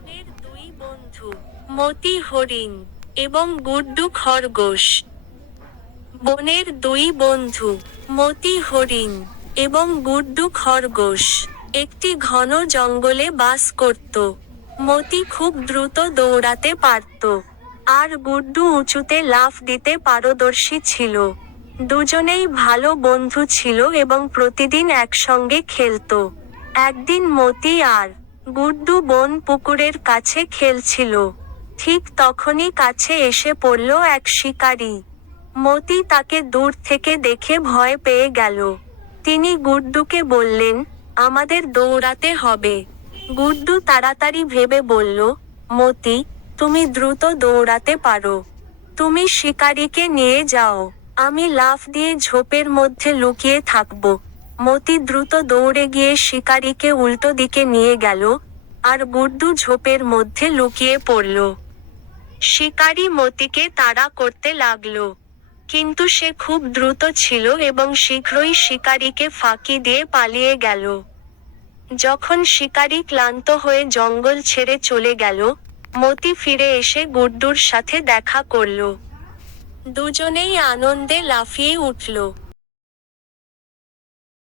বনের দুই বন্ধু, মতি হরিণ এবং গুড্ডু খরগোশ। বনের দুই বন্ধু, মতি হরিণ এবং গুড্ডু খরগোশ, একটি ঘন জঙ্গলে বাস করত। মতি খুব দ্রুত দৌড়াতে পারত, আর গুড্ডু উঁচুতে লাফ দিতে পারদর্শী ছিল। দুজনেই ভালো বন্ধু ছিল এবং প্রতিদিন একসঙ্গে খেলত। একদিন মতি আর গুড্ডু বন পুকুরের কাছে খেলছিল। ঠিক তখনই কাছে এসে পড়ল এক শিকারী। মতি তাকে দূর থেকে দেখে ভয় পেয়ে গেল। তিনি গুড্ডুকে বললেন, আমাদের দৌড়াতে হবে। গুড্ডু তাড়াতাড়ি ভেবে বলল, মতি, তুমি দ্রুত দৌড়াতে পারো। তুমি শিকারীকে নিয়ে যাও, আমি লাফ দিয়ে ঝোপের মধ্যে লুকিয়ে থাকব। মতি দ্রুত দৌড়ে গিয়ে শিকারীকে উল্টো দিকে নিয়ে গেল, আর গুড্ডু ঝোপের মধ্যে লুকিয়ে পড়ল। শিকারী মতিকে তাড়া করতে লাগল, কিন্তু সে খুব দ্রুত ছিল এবং শীঘ্রই শিকারীকে ফাঁকি দিয়ে পালিয়ে গেল। যখন শিকারী ক্লান্ত হয়ে জঙ্গল ছেড়ে চলে গেল, মতি ফিরে এসে গুড্ডুর সাথে দেখা করল। দুজনেই আনন্দে লাফিয়ে উঠল।